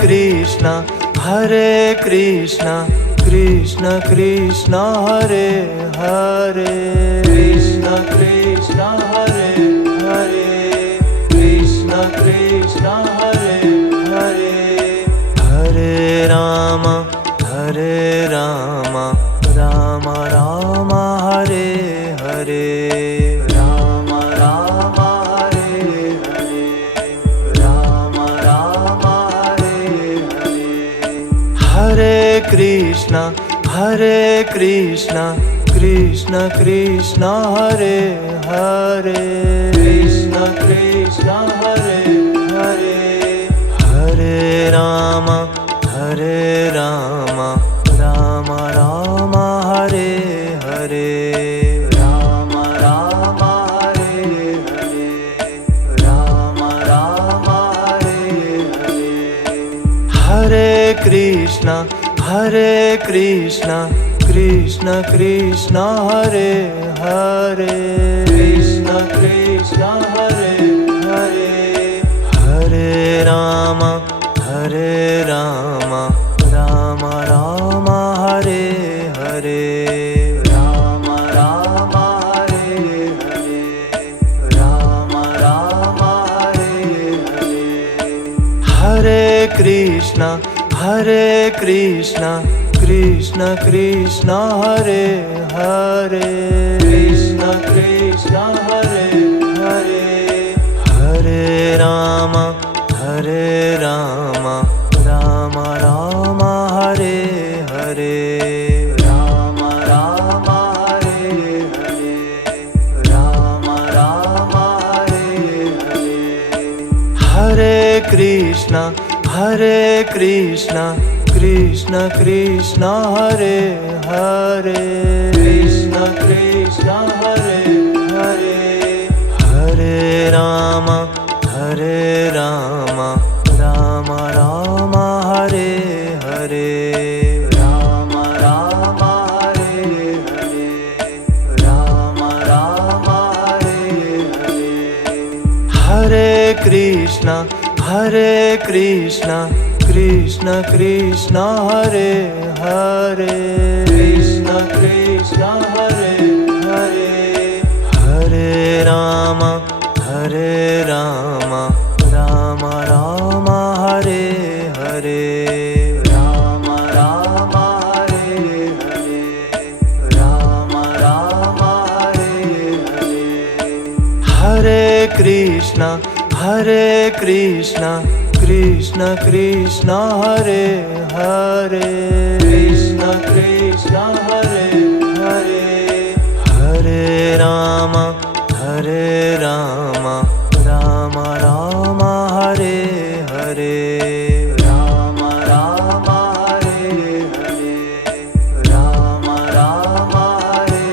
Krishna Krishna Krishna Hare Hare Krishna Krishna Hare Hare Krishna Krishna Hare Hare Hare Rama Rama Rama Hare Hare Rama Rama Hare Hare Rama Rama Hare Hare Hare Krishna Krishna Krishna Hare Hare Krishna Krishna Hare Hare Hare Rama Rama Rama Hare Hare Rama Rama Hare Hare Rama Rama Hare Hare Hare Krishna Krishna Krishna Hare Hare Krishna Krishna Hare Hare Hare Rama Rama Rama Hare Hare Rama Rama Hare Hare Rama Rama Hare Hare Hare Krishna Krishna Krishna Hare Hare Krishna Krishna Hare Hare Hare Rama Rama Rama Hare Hare Rama Rama Hare Hare Rama Rama Hare Hare Hare Krishna Krishna Hare Hare Krishna Krishna Hare Hare Hare Rama Rama Rama Hare Hare Rama Rama Hare Hare Rama Rama Hare Hare Hare Krishna Krishna Hare Hare Krishna Krishna Hare Hare Hare Rama Rama Rama Hare Hare Rama Rama Hare Hare Rama Rama Hare Hare Hare Krishna Krishna Hare Hare Krishna Krishna Hare Hare Hare Rama Rama Rama Hare Hare Rama Rama Hare Hare Rama Rama Hare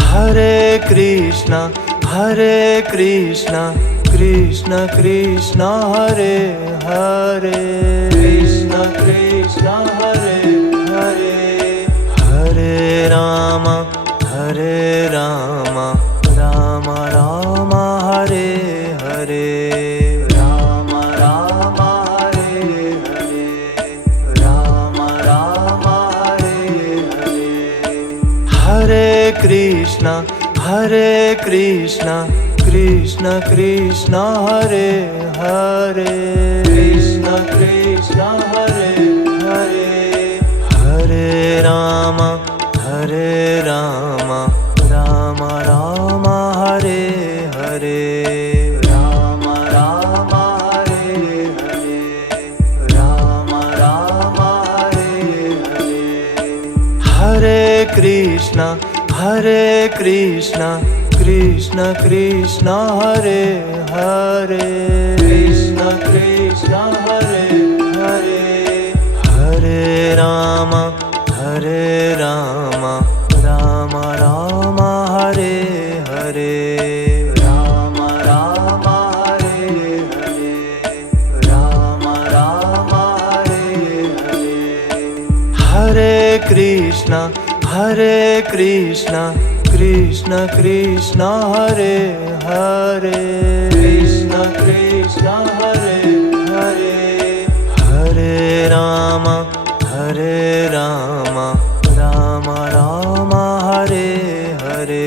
Hare Hare Krishna Krishna Hare Hare Krishna Krishna Hare Hare Hare Rama Rama Rama Hare Hare Rama Rama Hare Hare Rama Rama Hare Hare Hare Krishna Krishna Hare Hare Krishna Krishna Hare Hare Hare Rama Rama Rama Hare Hare Rama Rama Hare Hare Rama Rama Hare Hare Hare Krishna Krishna Hare Hare Krishna Krishna Hare Hare Hare Rama Rama Rama Hare Hare Rama Rama Hare Hare Rama Rama Hare Hare Hare Krishna Krishna Hare Hare Krishna Krishna Hare Hare Ram Hare Ram Ram Ram Hare Hare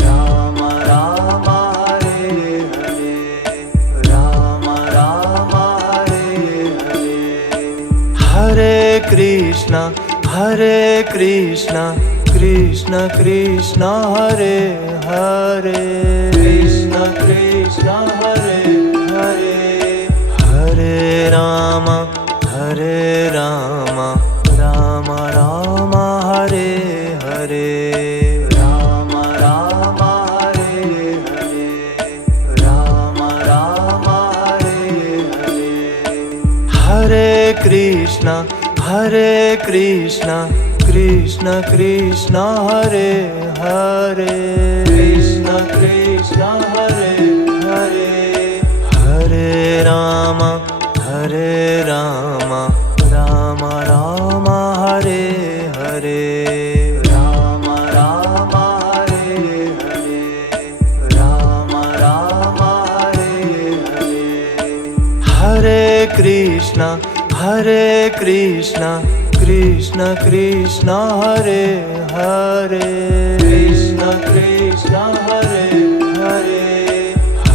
Ram Ram Hare Hare Ram Ram Hare Hare Hare Krishna Krishna Krishna Hare Hare Krishna Krishna Hare Hare Hare Ram Ram Ram Hare Hare Ram Ram Hare Hare Ram Ram Hare Hare Hare Krishna Krishna Krishna Hare Hare Krishna Krishna Hare Hare Hare Ram Ram Ram Hare Hare Ram Ram Hare Hare Ram Ram Hare Hare Hare Krishna Krishna Krishna Hare Hare Krishna Krishna Hare Hare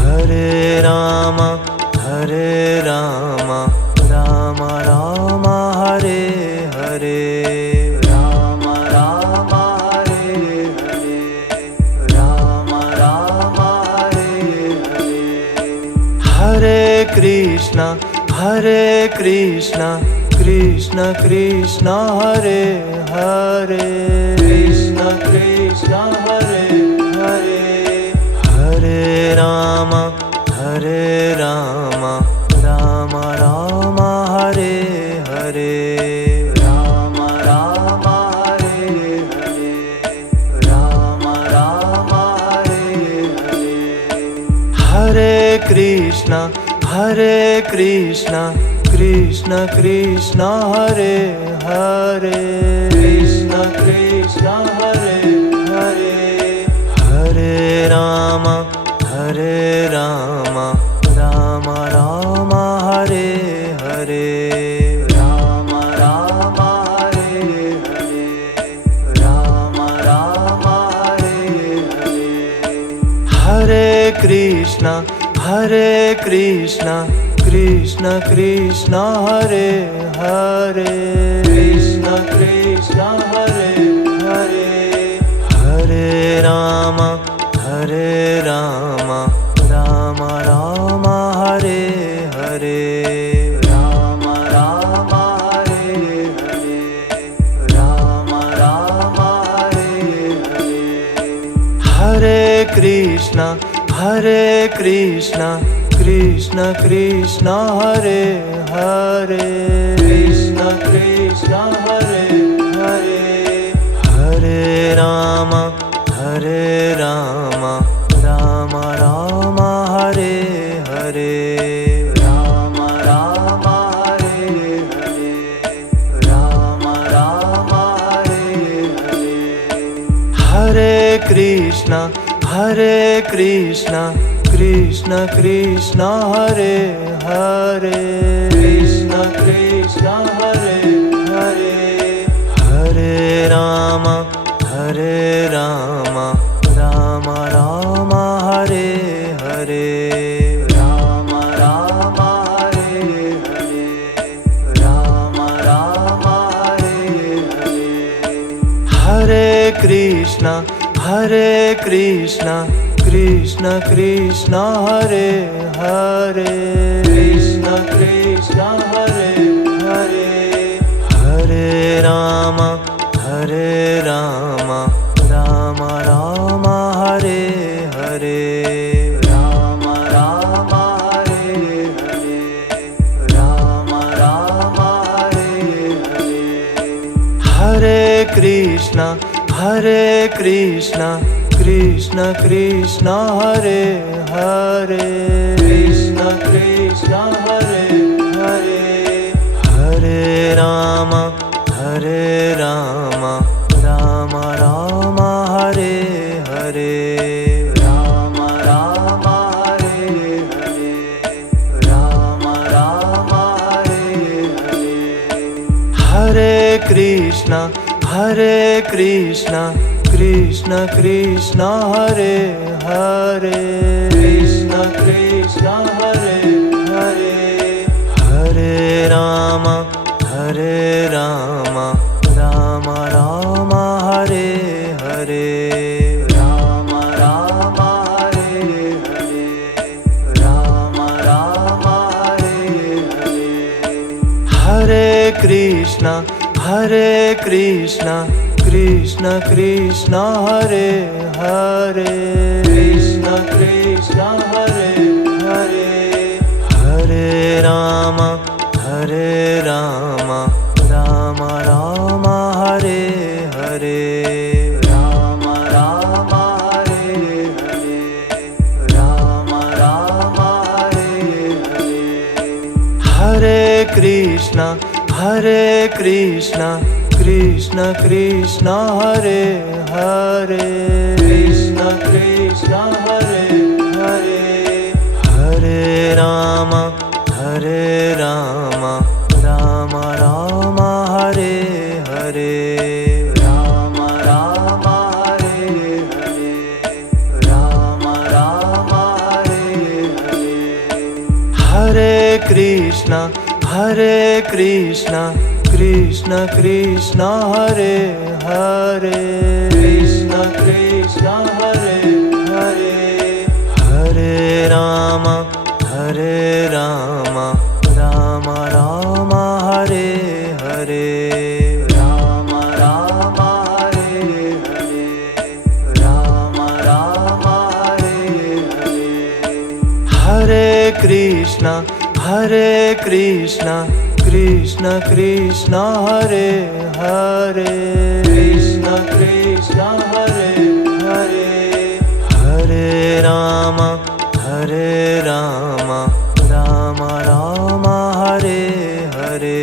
Hare Ram Ram Ram Hare Hare Ram Ram Hare Hare Ram Ram Hare Hare Hare Krishna Krishna Krishna Hare Hare Krishna Krishna Hare Hare Hare Ram Ram Ram Hare Hare Ram Ram Hare Hare Ram Ram Hare Hare Hare Krishna Krishna Krishna Hare Hare Krishna Krishna Hare Hare Hare Ram Ram Ram Hare Hare Ram Ram Hare Hare Ram Ram Hare Hare Hare Krishna Krishna Krishna Hare Hare Krishna Krishna Hare Hare Hare Ram Ram Ram Hare Hare Ram Ram Hare Hare Ram Ram Hare Hare Hare Krishna Krishna Krishna Hare Hare Krishna Krishna Hare Hare Hare Ram Ram Ram Hare Hare Ram Ram Hare Hare Ram Ram Hare Hare Hare Krishna Krishna Krishna Hare Hare Krishna Krishna Hare Hare Hare Ram Ram Ram Hare Hare Ram Ram Hare Hare Ram Ram Hare Hare Hare Krishna Krishna Krishna Hare Hare Krishna Krishna Hare Hare Hare Ram Ram Ram Hare Hare Ram Ram Hare Hare Ram Ram Hare Hare Hare Krishna Krishna Krishna Hare Hare Krishna Krishna Hare Hare Hare Ram Ram Ram Hare Hare Ram Ram Hare Hare Ram Ram Hare Hare Krishna Krishna Krishna Hare Hare Krishna Krishna Hare Hare Hare Rama Rama Rama Hare Hare Rama Rama Hare Hare Rama Rama Hare Hare Hare Krishna Krishna Krishna Hare Hare Krishna Krishna Hare Hare Hare Rama Rama Rama Hare Hare Rama Rama Hare Hare Rama Rama Hare Hare Hare Krishna Krishna Krishna Hare Hare Krishna Krishna Hare Hare Hare Rama Rama Rama Hare Hare Rama Rama Hare Hare Rama Rama Hare Hare Hare Krishna Krishna Krishna Hare Hare Krishna Krishna Hare Hare Hare Rama Rama Rama Hare Hare Rama Rama Hare Hare Rama Rama Hare Hare Hare Krishna Krishna Krishna Hare Hare Krishna Krishna Hare Hare Hare Rama Rama Rama Hare Hare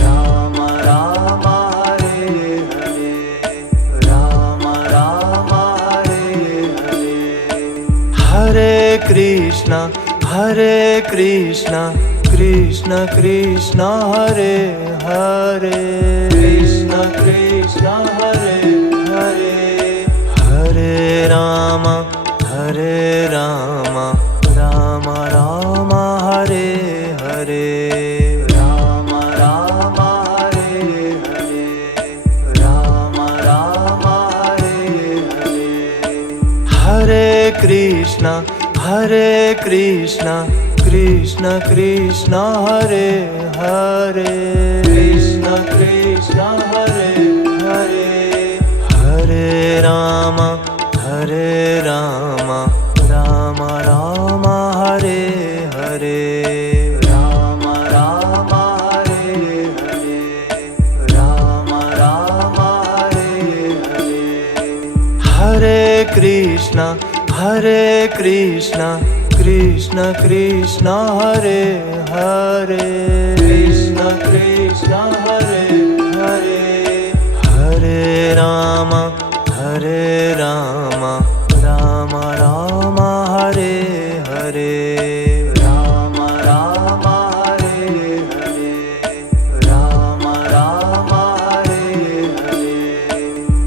Rama Rama Hare Hare Rama Rama Hare Hare Hare Krishna Krishna Hare Hare Krishna Krishna Hare Hare Hare Rama Rama Rama Hare Hare Rama Rama Hare Hare Rama Rama Hare Hare Hare Krishna Krishna Hare Hare Krishna Krishna Hare Hare Hare Rama Rama Rama Hare Hare Rama Rama Hare Hare Rama Rama Hare Hare Hare Krishna Krishna Hare Hare Krishna Krishna Hare Hare Hare Rama Rama Rama Hare Hare Rama Rama Hare Hare Rama Rama Hare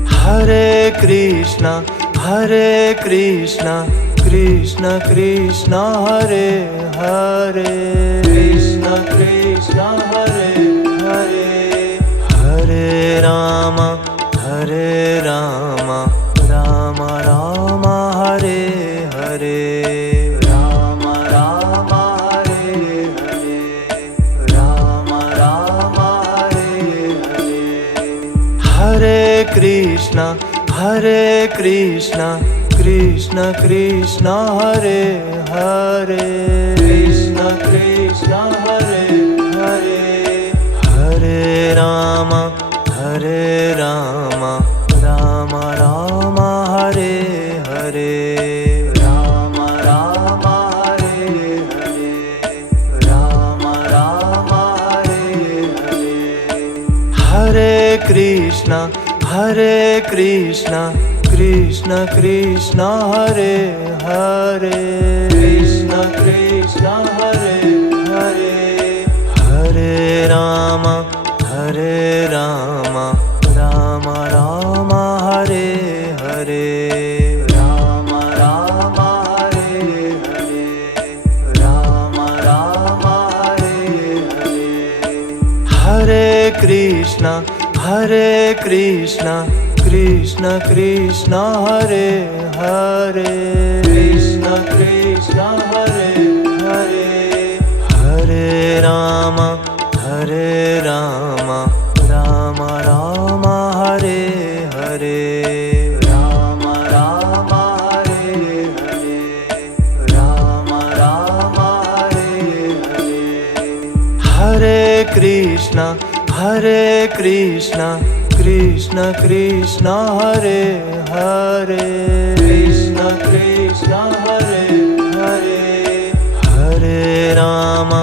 Hare Hare Krishna Krishna Hare Hare Krishna Krishna Hare Hare Hare Rama Rama Rama Hare Hare Rama Rama Hare Hare Rama Rama Hare Hare Hare Krishna Krishna Hare Hare Krishna Krishna Hare Hare Hare Rama Rama Rama Hare Hare Rama Rama Hare Hare Rama Rama Hare Hare Hare Krishna Krishna Hare Hare Krishna Krishna Hare Hare Hare Rama Rama Rama Krishna Krishna Krishna Hare Hare Krishna Krishna Hare Hare Hare Rama Rama Rama Hare Hare Rama Rama Hare Hare Rama Rama Hare Hare Hare Krishna Krishna Krishna Hare Hare Krishna Krishna Hare Hare Hare Rama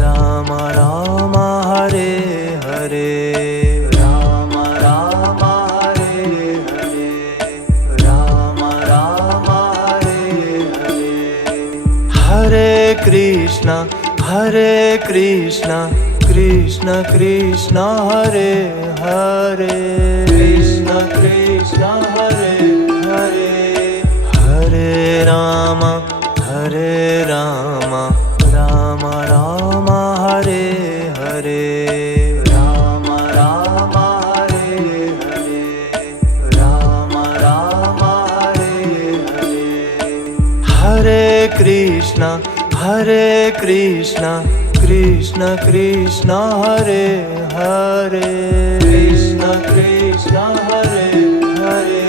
Rama Rama Hare Hare Rama Rama Hare Hare Rama Rama Hare Hare Hare Krishna Krishna Krishna Hare Hare Krishna Krishna Hare Hare Hare Rama Rama Rama Hare Hare Rama Rama Hare Hare Rama Rama Hare Hare Hare Krishna Krishna Krishna Hare Hare Krishna Krishna Hare Hare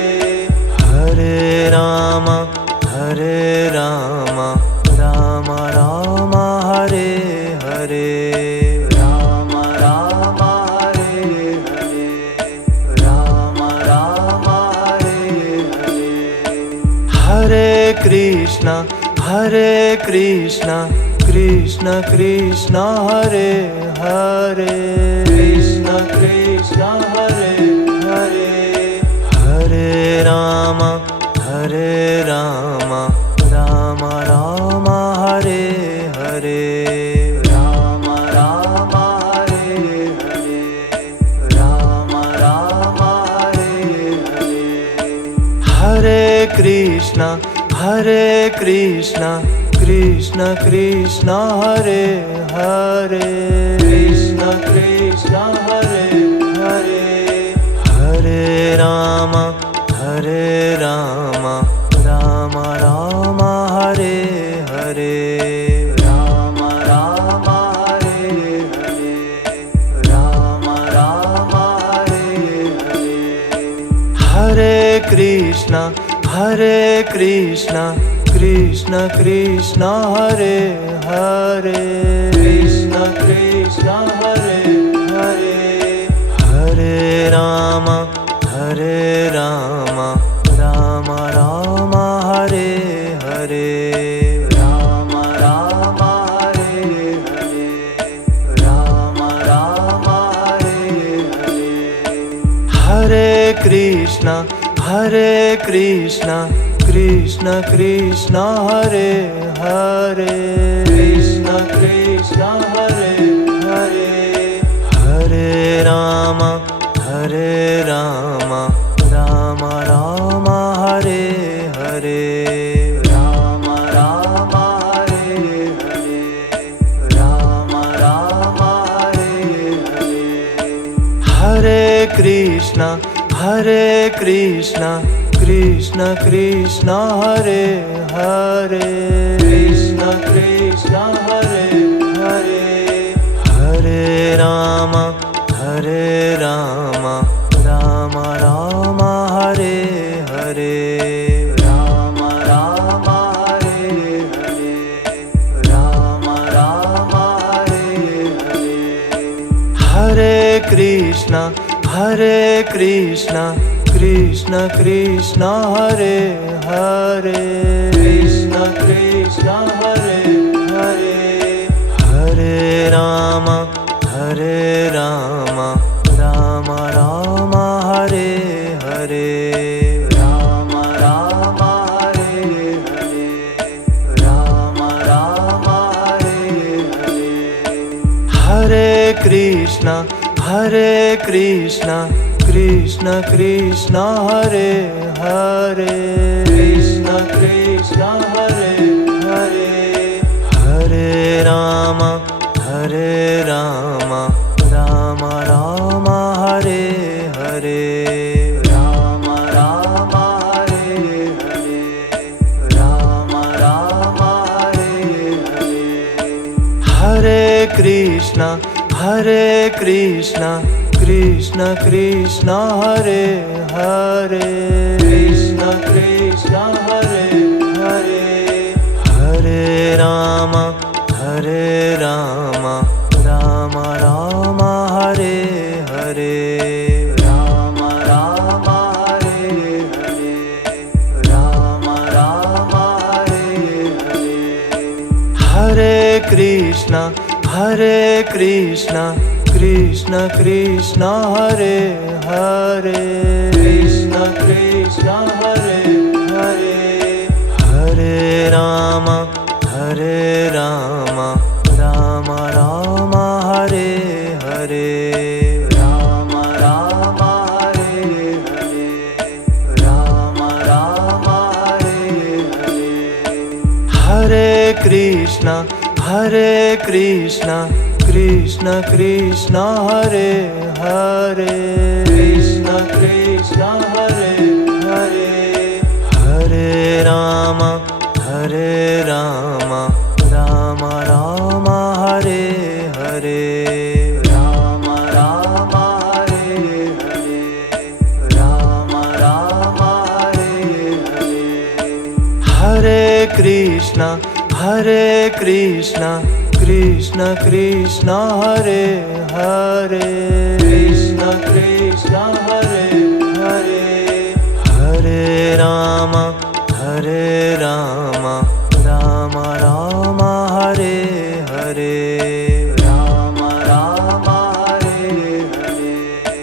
Hare Rama Rama Rama Hare Hare Rama Rama Hare Hare Rama Rama Hare Hare Hare Krishna Krishna Krishna Hare Hare Krishna Krishna Hare Hare Hare Rama Rama Rama Hare Hare Rama Rama Hare Hare Rama Rama Hare Hare Hare Krishna Krishna Hare Hare Krishna Krishna Hare Hare Hare Rama Rama Rama Hare Hare Rama Rama Hare Hare Rama Rama Hare Hare Hare Krishna Krishna Hare Hare Krishna Krishna Hare Hare Hare Rama Rama Rama Hare Hare Rama Rama Hare Hare Rama Rama Hare Hare Hare Krishna Krishna Hare Hare Krishna Krishna Hare Hare Hare Rama Rama Rama Hare Hare Rama Rama Hare Hare Rama Rama Hare Hare Hare Krishna Krishna Hare Hare Krishna Krishna Hare Hare Hare Rama Rama Rama Hare Hare Rama Rama Hare Hare Rama Rama Hare Hare Hare Krishna Krishna Hare Hare Krishna Krishna Hare Hare Hare Rama Rama Rama Hare Hare Rama Rama Hare Hare Rama Rama Hare Hare Hare Krishna Krishna Hare Hare Krishna Krishna Hare Hare Hare Rama Rama Rama Hare Ram Ram Hare Hare Ram Ram Hare Hare Hare Krishna Krishna Krishna Hare Hare Krishna Krishna Hare Hare Hare Ram Ram Ram Hare Hare Ram Ram Hare Hare Ram Ram Hare Hare Hare Krishna Krishna Krishna Hare Hare Krishna Krishna Hare Hare Hare Ram Ram Ram Hare Hare Ram Ram Hare Hare Ram Ram Hare Hare Hare Krishna Krishna Krishna Hare Hare Krishna Krishna Hare Hare Hare Ram Ram Ram Hare Hare Ram Ram Hare Hare Ram Ram Hare Hare Hare Krishna Krishna Krishna Hare Hare Krishna Krishna Hare Hare Hare Ram Ram Ram Hare Hare Ram Ram Hare Hare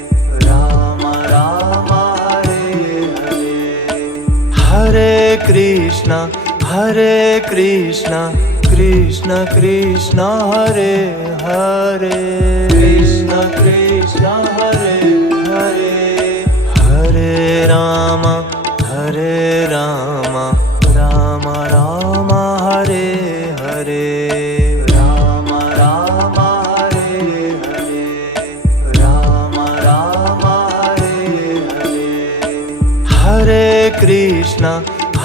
Ram Ram Hare Hare Hare Krishna Krishna Krishna Hare Hare Krishna Krishna Hare Hare Hare Ram Ram Ram Hare Hare Ram Ram Hare Hare Ram Ram Hare Hare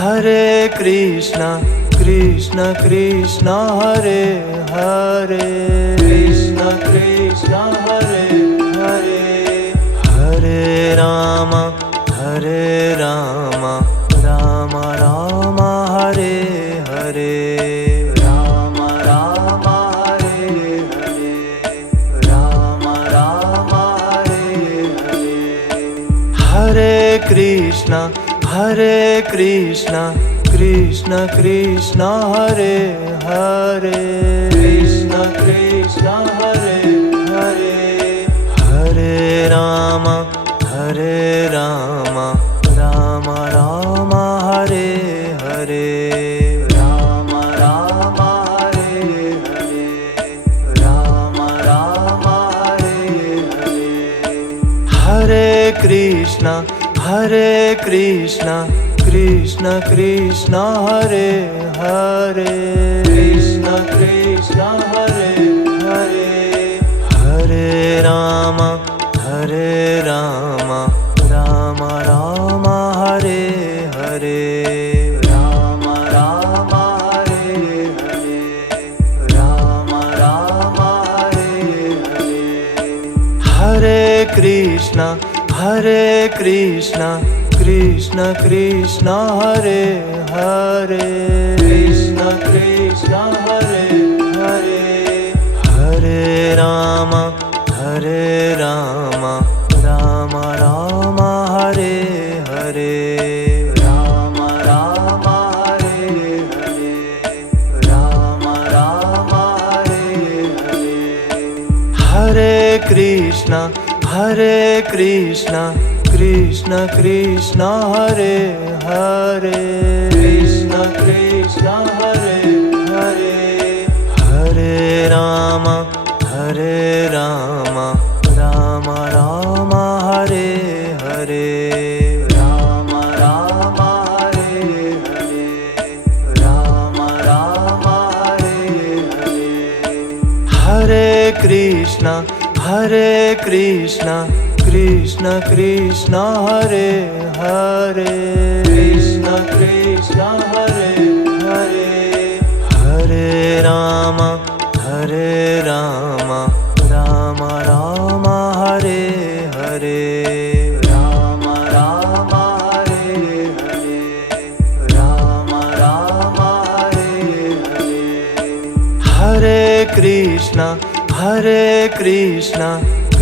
Hare Krishna Krishna Krishna Hare Hare Krishna Krishna Hare Hare Hare Ram Ram Ram Hare Hare Ram Ram Hare Hare Ram Ram Hare Hare Hare Krishna Krishna Krishna Hare Hare Krishna Krishna Hare Hare Hare Ram Ram Ram Hare Hare Ram Ram Hare Hare Ram Ram Hare Hare Hare Krishna Krishna Krishna Hare Hare Krishna Krishna Hare Hare Hare Ram Ram Ram Hare Hare Ram Ram Hare Hare Ram Ram Hare Hare Hare Krishna Krishna Krishna Hare Hare Krishna Krishna Hare Hare Hare Ram Ram Ram Hare Hare Ram Ram Hare Hare Ram Ram Hare Hare Hare Krishna Krishna Krishna Hare Hare Krishna Krishna Hare Hare Hare Ram Ram Ram Hare Hare Ram Ram Hare Hare Ram Ram Hare Hare Hare Krishna Krishna Krishna Krishna Hare Hare, Krishna Krishna Hare Hare, Hare Rama Rama Rama Hare Hare, Rama Rama Hare Hare, Rama Rama Hare Hare, Hare Krishna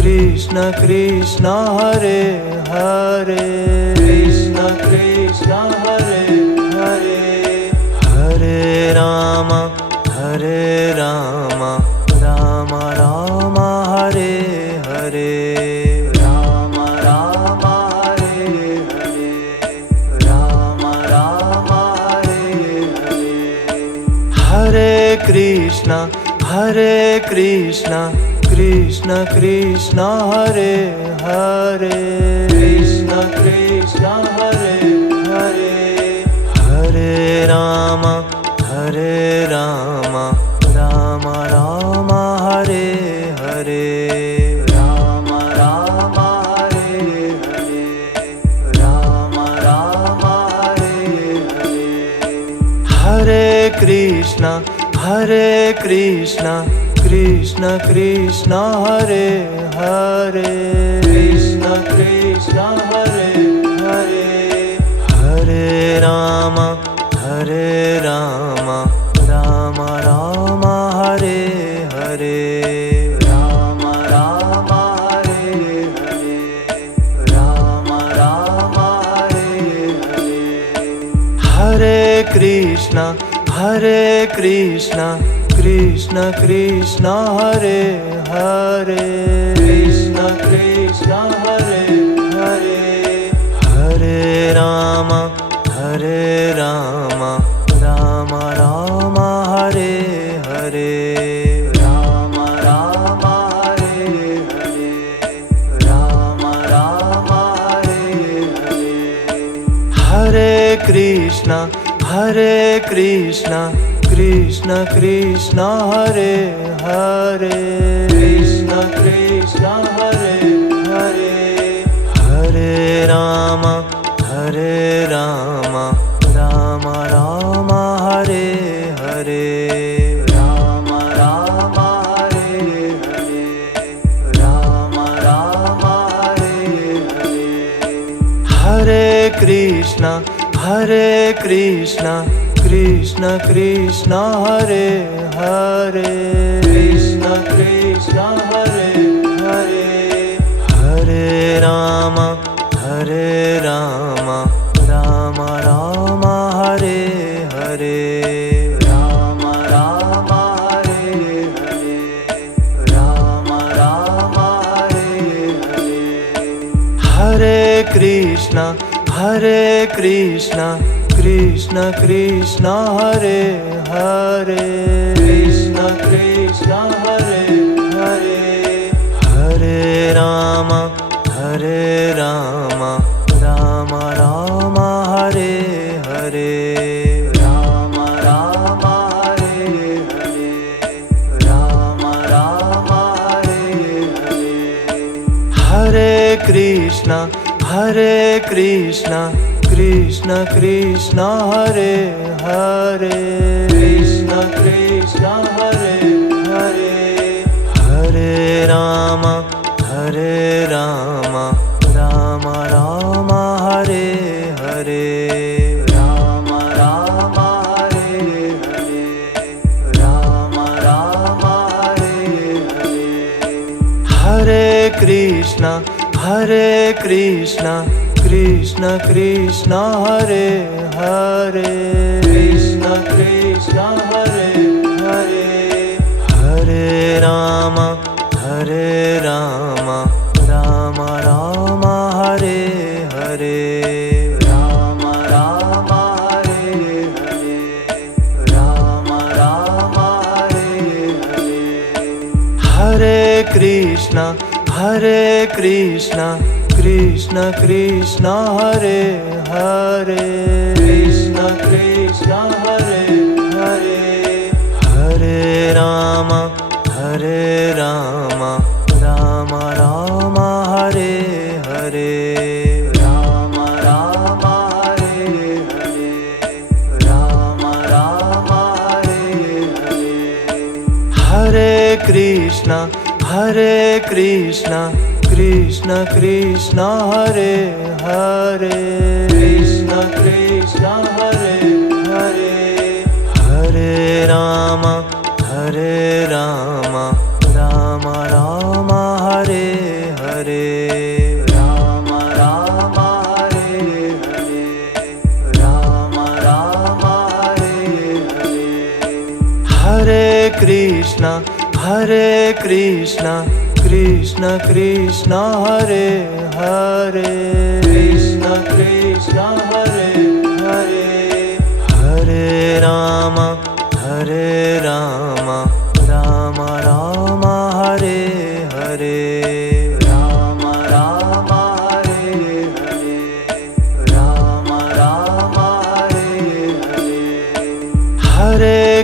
Krishna Krishna Hare Hare, Krishna Krishna Hare Hare, Hare Rama Rama Rama Hare Hare, Rama Rama Hare Hare, Rama Rama Hare Hare, Hare Krishna Krishna Krishna Hare Hare, Krishna Krishna Hare Hare, Hare Rama Rama Rama Hare Hare, Rama Rama Hare Hare, Rama Rama Hare Hare, Hare Krishna Krishna Krishna Hare Hare, Krishna Krishna Hare Hare, Hare Rama Rama Rama Hare Hare, Rama Rama Hare Hare, Rama Rama Hare Hare, Hare Krishna Krishna Krishna Hare Hare, Krishna Krishna Hare Hare, Hare Rama Rama Rama Hare Hare, Rama Rama Hare Hare, Rama Rama Hare Hare, Hare Krishna Krishna Hare Hare, Krishna Krishna Hare Hare, Hare Rama Rama Rama Hare Hare, Rama Rama Hare Hare, Rama Rama Hare Hare, Hare Krishna Krishna Hare Hare, Krishna Krishna Hare Hare, Hare Rama Rama Rama Hare Hare, Rama Rama Hare Hare, Rama Rama Hare Hare, Hare Krishna Krishna Hare Hare, Krishna Krishna Hare Hare, Hare Rama Rama Rama Hare Hare, Rama Rama Hare Hare, Rama Rama Hare Hare, Hare Krishna Krishna Hare Hare, Krishna Krishna Hare Hare, Hare Rama Rama Rama Hare Hare, Rama Rama Hare Hare, Rama Rama Hare Hare, Hare Krishna Krishna Hare Hare, Krishna Krishna Hare Hare, Hare Rama Rama Rama Hare Hare, Rama Rama Hare Hare, Rama Rama Hare Hare, Hare Krishna Krishna Hare Hare, Krishna Krishna Hare Hare, Hare Rama Rama Rama Hare Hare, Rama Rama Hare Hare, Rama Rama Hare Hare, Hare Krishna Krishna Krishna Hare Hare, Krishna Krishna Hare Hare, Hare Rama Rama Rama Hare Hare, Rama Rama Hare Hare, Rama Rama Hare Hare, Hare Krishna Krishna Krishna Hare Hare, Krishna Krishna Hare Hare, Hare Rama Rama Rama Hare Hare, Rama Rama Hare Hare, Rama Rama Hare Hare,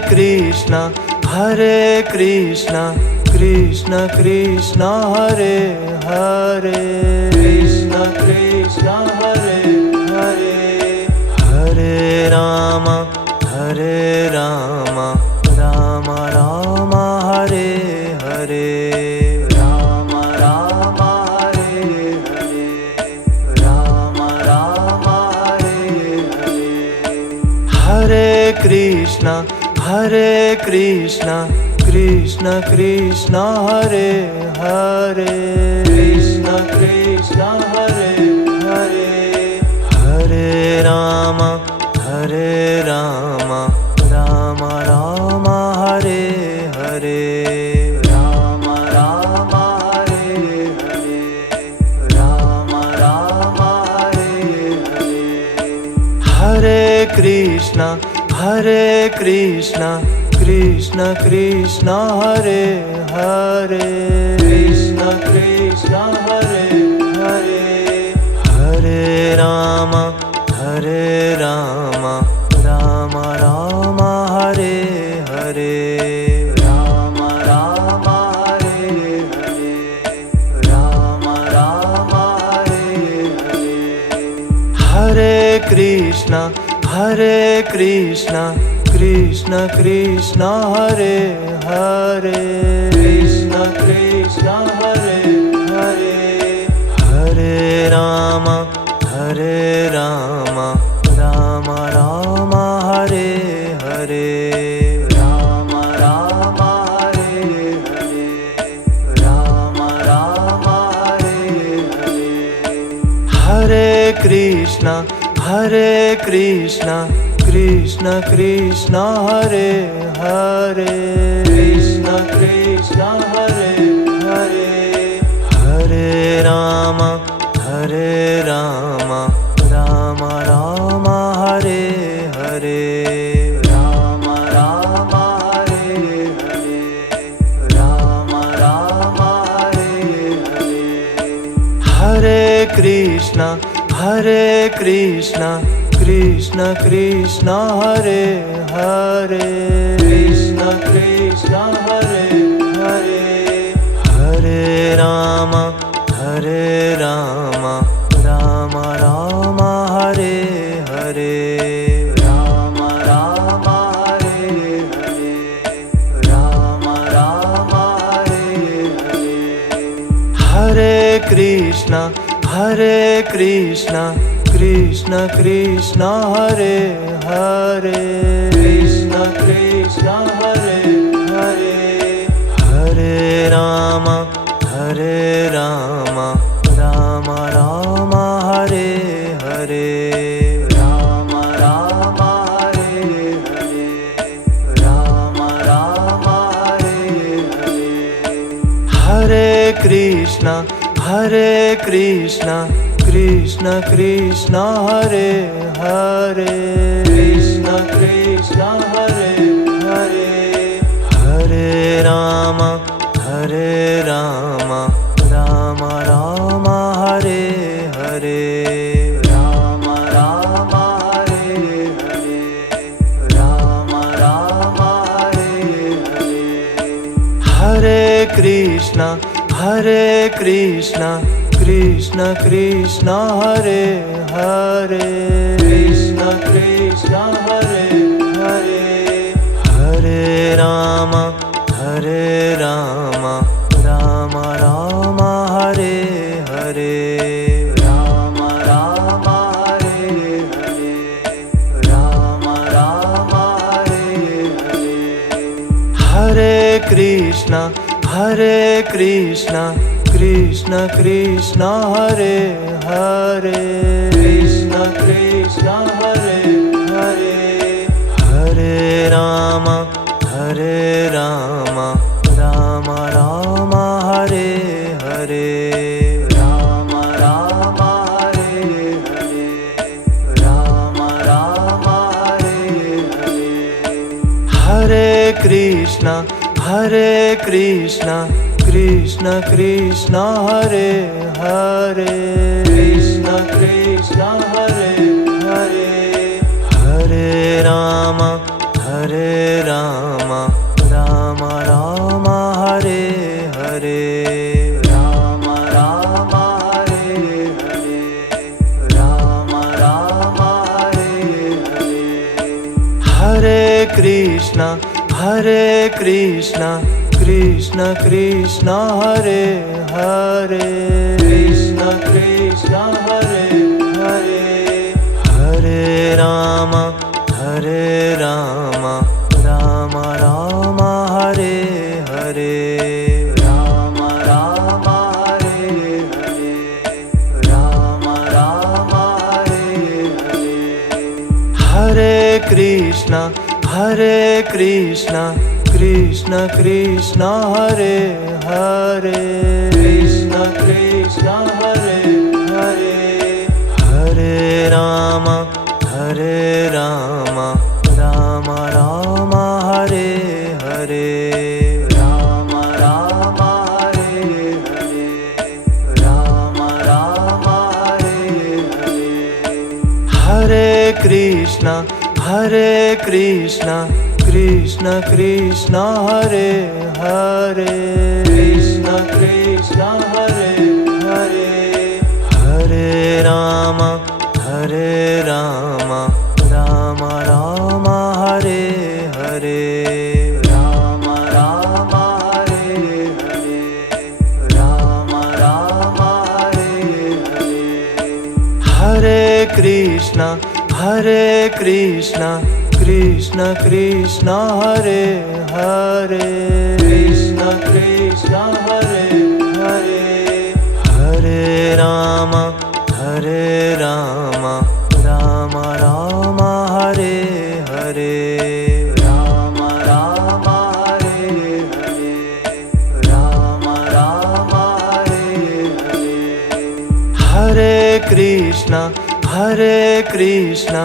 Hare Krishna Krishna Krishna Hare Hare, Krishna Krishna Hare Hare, Hare Rama Rama Rama Hare Hare, Rama Rama Hare Hare, Rama Rama Hare Hare, Hare Krishna Krishna Hare Hare, Krishna Krishna Hare Hare, Hare Rama Rama Rama Hare Hare, Rama Rama Hare Hare, Rama Rama Hare Hare, Hare Krishna Krishna Hare Hare, Krishna Krishna Hare Hare, Hare Rama Rama Rama Hare Hare, Rama Rama Hare Hare, Rama Rama Hare Hare, Hare Krishna Krishna Hare Hare, Krishna Krishna Hare Hare, Hare Rama Rama Rama Hare Hare, Rama Rama Hare Hare, Rama Rama Hare Hare, Hare Krishna Krishna Hare Hare, Krishna Krishna Hare Hare, Hare Rama Rama Rama Hare Hare, Rama Rama Hare Hare, Rama Rama Hare Hare, Hare Krishna Krishna Hare Hare, Krishna Krishna Hare Hare, Hare Rama Rama Rama Hare Hare, Rama Rama Hare Hare, Rama Rama Hare Hare, Hare Krishna Krishna Hare Hare, Krishna Krishna Hare Hare, Hare Rama Rama Rama Hare Hare, Rama Rama Hare Hare, Rama Rama Hare Hare, Hare Krishna Krishna Hare Hare, Krishna Krishna Hare Hare, Hare Rama Rama Rama Hare Hare, Rama Rama Hare Hare, Rama Rama Hare Hare, Hare Krishna Krishna Krishna Krishna Hare Hare, Krishna Krishna Hare Hare, Hare Rama Rama Rama Hare Hare, Rama Rama Hare Hare, Rama Rama Hare Hare, Hare Krishna Krishna Krishna Hare Hare, Krishna Krishna Hare Hare, Hare Rama Rama Rama Hare Hare, Rama Rama Hare Hare, Rama Rama Hare Hare, Hare Krishna Krishna Krishna Hare Hare, Krishna Krishna Hare Hare, Hare Rama Rama Rama Hare Hare, Rama Rama Hare Hare, Rama Rama Hare Hare, Hare Krishna Krishna Krishna Hare Hare, Krishna Krishna Hare Hare, Hare Rama Rama Rama Hare Hare, Rama Rama Hare Hare, Rama Rama Hare Hare, Hare Krishna Krishna Krishna Hare Hare, Krishna Krishna Hare Hare, Hare Rama Rama Rama Hare Hare, Rama Rama Hare Hare, Rama Rama Hare Hare, Hare Krishna Krishna Hare Hare, Krishna Krishna Hare Hare, Hare Rama Rama Rama Hare Hare, Rama Rama Hare Hare, Rama Rama Hare Hare, Hare Krishna Krishna Hare Hare, Krishna Krishna Hare Hare, Hare Rama Rama Rama Hare Hare, Rama Rama Hare Hare, Rama Rama Hare Hare, Hare Krishna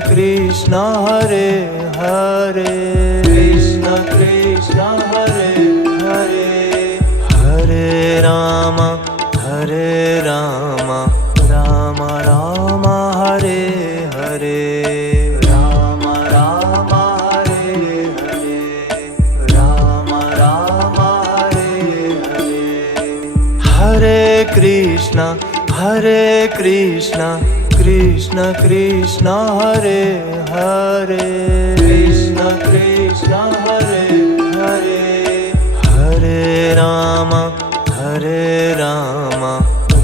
Krishna Hare Hare, Krishna Krishna Hare Hare, Hare Rama Rama Rama Hare Hare, Rama Rama Hare Hare, Rama Rama Hare Hare, Hare Krishna Krishna Hare Hare, Krishna Krishna Hare Hare, Hare Rama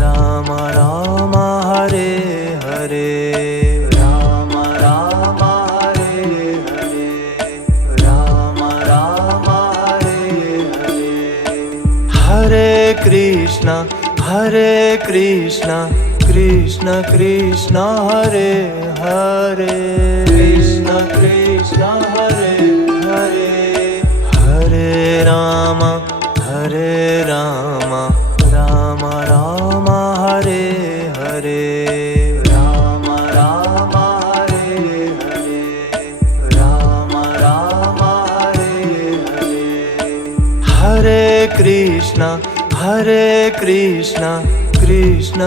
Rama Rama Hare Hare, Rama Rama Hare Hare, Rama Rama Hare Hare, Hare Krishna Krishna Hare Hare, Krishna Krishna Hare Hare, Hare Rama Rama Rama Hare Hare, Rama Rama Hare Hare, Rama Rama Hare Hare, Hare Krishna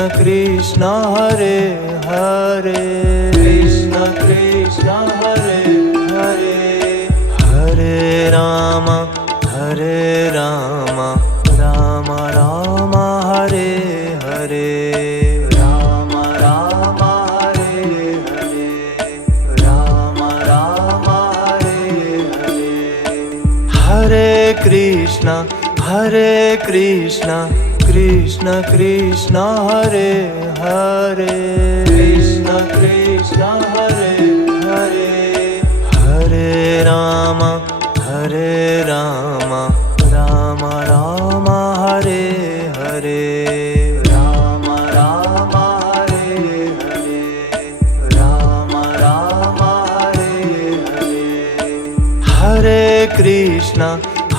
Krishna Hare Hare, Krishna Krishna Hare Hare, Hare Rama Rama Rama Hare Hare, Krishna Krishna Krishna Hare Hare Krishna Krishna Hare Hare Hare Rama Rama Rama Hare Hare Rama Rama Hare Hare Rama Rama Hare Hare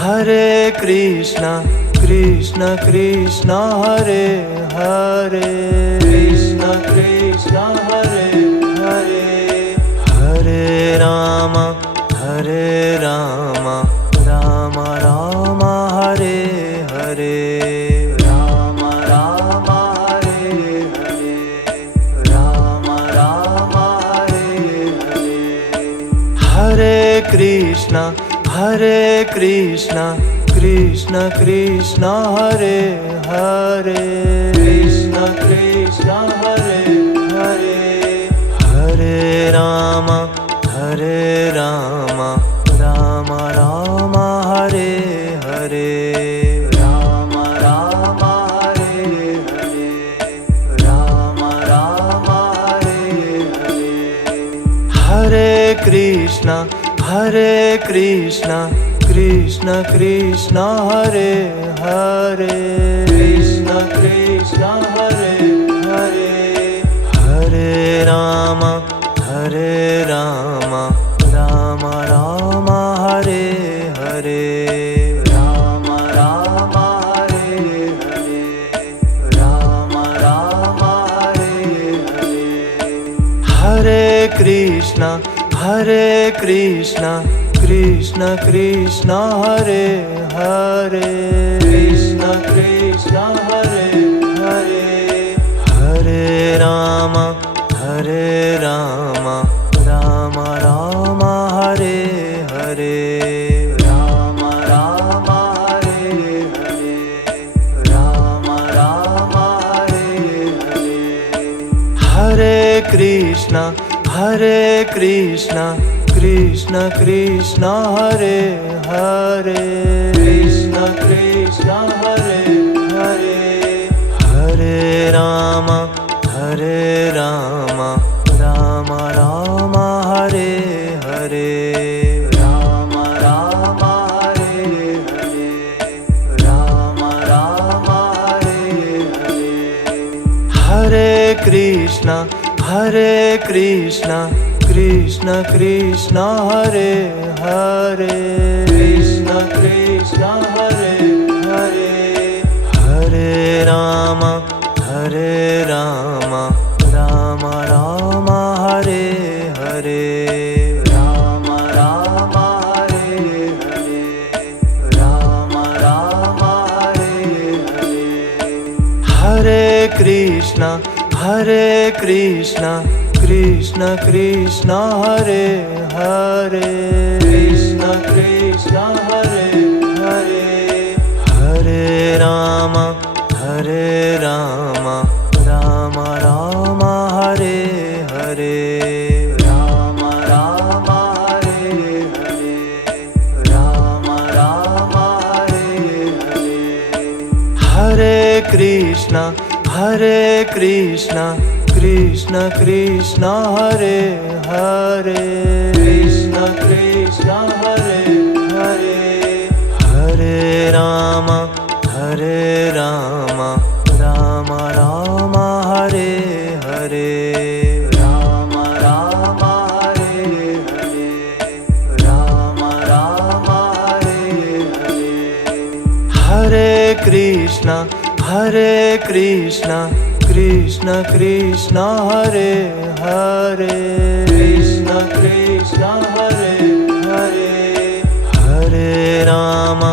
Hare Krishna Krishna Krishna Hare Hare Krishna Krishna Hare Hare Hare Rama Rama Rama Hare Hare Rama Rama Hare Hare Rama Rama Hare Hare Hare Krishna Krishna Krishna Hare Hare Krishna Krishna Hare Hare Hare Rama Rama Rama Hare Hare Rama Rama Hare Hare Rama Rama Hare Hare Hare Krishna Krishna Krishna Hare Hare Krishna Krishna Hare Hare Hare Rama Rama Rama Hare Hare Rama Rama Hare Hare Rama Rama Hare Hare Hare Krishna Krishna Hare Hare Krishna Krishna Hare Hare Hare Rama Rama Rama Hare Hare Rama Rama Hare Hare Rama Rama Hare Hare Hare Krishna Krishna Hare Hare Krishna Krishna Hare Hare Hare Rama Rama Rama Hare Hare Rama Rama Hare Hare Rama Rama Hare Hare Hare Krishna Krishna Hare Hare Krishna Krishna Hare Hare Hare Rama Rama Rama Hare Hare Rama Rama Hare Hare Rama Rama Hare Hare Hare Krishna Krishna Hare Hare Krishna Krishna Hare Hare Hare Rama Rama Rama Hare Hare Rama Rama Hare Hare Rama Rama Hare Hare Hare Krishna Krishna Hare Hare Krishna Krishna Hare Hare Hare Rama Rama Rama Hare Hare Rama Rama Hare Hare Rama Rama Hare Hare Hare Krishna Krishna Hare Hare Krishna Krishna Hare Hare Hare Rama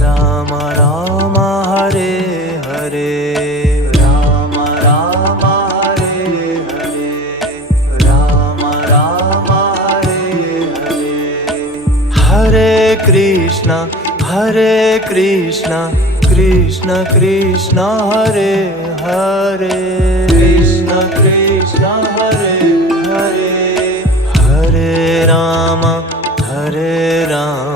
Rama Rama Hare Hare Rama Rama Hare Hare Rama Rama Hare Hare Hare Krishna Krishna Hare Hare Krishna Krishna Hare Hare Hare Rama Rama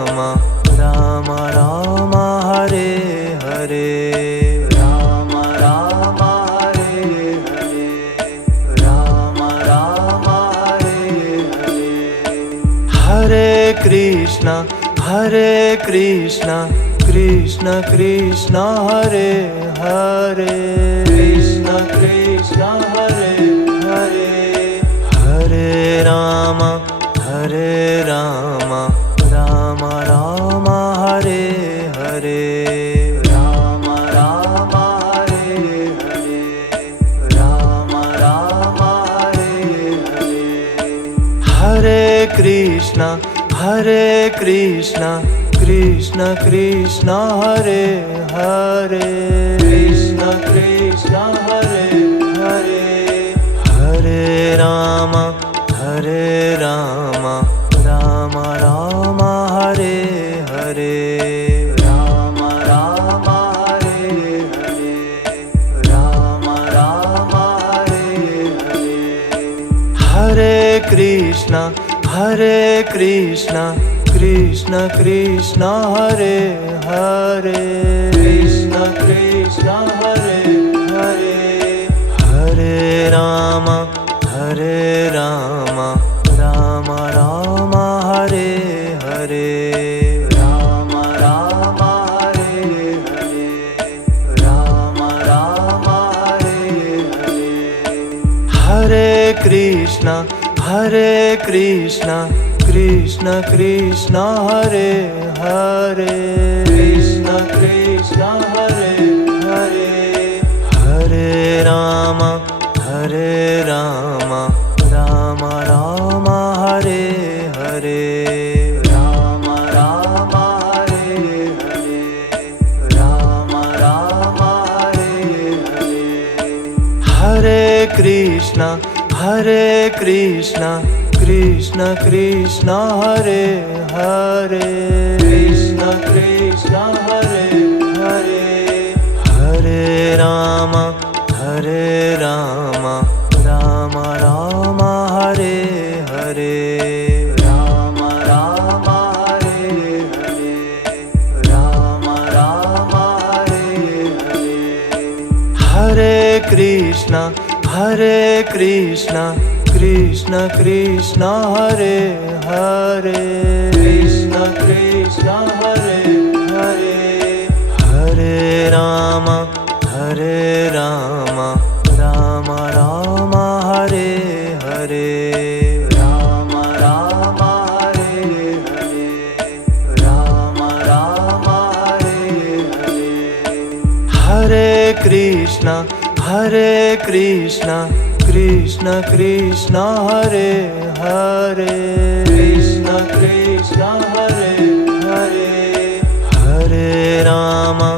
Krishna Krishna Krishna Hare Hare Krishna Krishna Hare Hare Hare Rama Rama Rama Hare Hare Rama Rama Hare Hare Rama Rama Hare Hare Hare Krishna Krishna Krishna Hare Hare Krishna Krishna Hare Hare Hare Rama Rama Rama Hare Hare Rama Rama Hare Hare Rama Rama Hare Hare Hare Krishna Krishna Krishna Hare Hare Krishna Krishna Hare Hare Hare Rama Rama Rama Hare Hare Rama Rama Hare Hare Rama Rama Hare Hare Hare Krishna Krishna Krishna Hare Hare Krishna Krishna Hare Hare Hare Rama Rama Rama Hare Hare Rama Rama Hare Hare Rama Rama Hare Hare Hare Krishna Krishna Krishna Hare Hare Krishna Krishna Hare Hare Hare Rama Rama Rama Hare Hare Rama Rama Hare Hare Rama Rama Hare Hare Hare Krishna Krishna Hare Hare Krishna Krishna Hare Hare Hare Rama Rama Rama Hare Hare Rama Rama Hare Hare Rama Rama Hare Hare Hare Krishna Krishna Hare Hare Krishna Krishna Hare Hare Hare Rama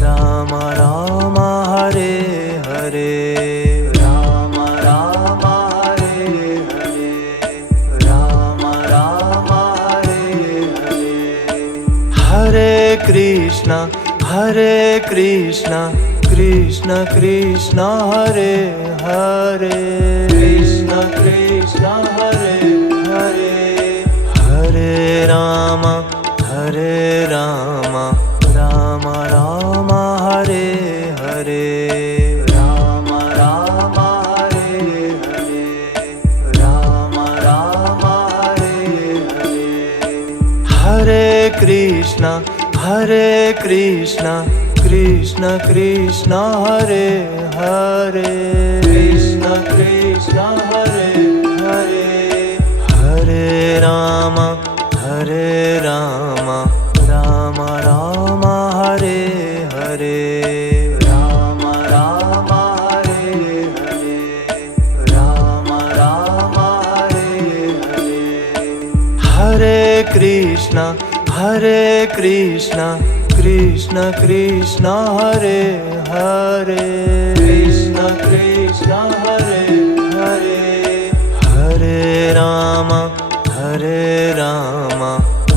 Rama Rama Hare Hare Rama Rama Hare Hare Rama Rama Hare Hare Hare Krishna Krishna Hare Hare Krishna Krishna Hare Hare Hare Rama Rama Rama Hare Hare Rama Rama Hare Hare Rama Rama Hare Hare Hare Krishna Krishna Hare Hare Krishna Krishna Hare Hare Hare Rama Rama Rama Hare Hare Rama Rama Hare Hare Rama Rama Hare Hare Hare Krishna Krishna Hare Hare Krishna Krishna Hare Hare Hare Rama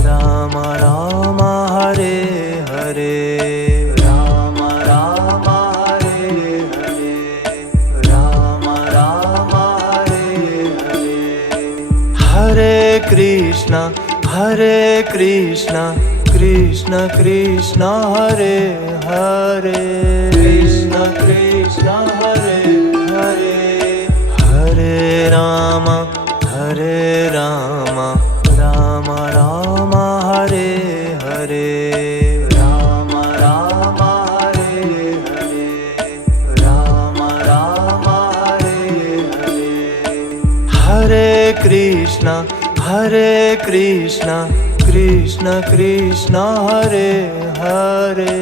Rama Rama Hare Hare Rama Rama Hare Hare Rama Rama Hare Hare Hare Krishna Krishna Hare Hare Krishna Krishna Hare Hare Hare Rama Rama Krishna Krishna Krishna Hare Hare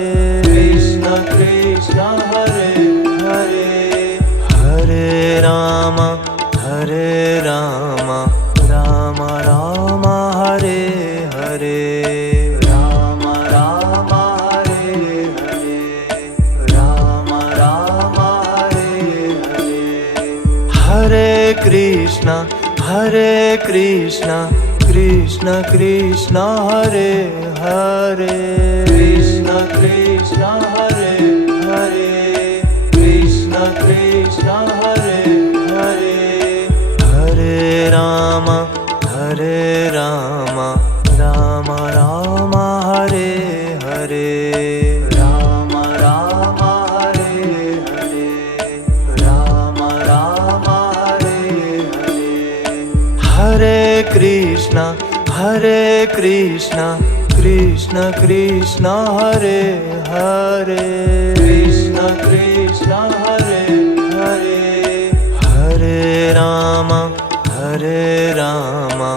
Krishna Krishna Hare Hare Hare Rama Rama Rama Hare Hare Rama Rama Hare Hare Rama Rama Hare Hare Hare Krishna Krishna Krishna Hare Hare Krishna Krishna Hare Hare Krishna Krishna Hare Hare Hare Rama Rama Rama Hare Hare Rama Rama Hare Hare Rama Rama Hare Hare Hare Krishna Krishna Krishna Hare Hare Krishna Krishna Hare Hare Hare Rama Rama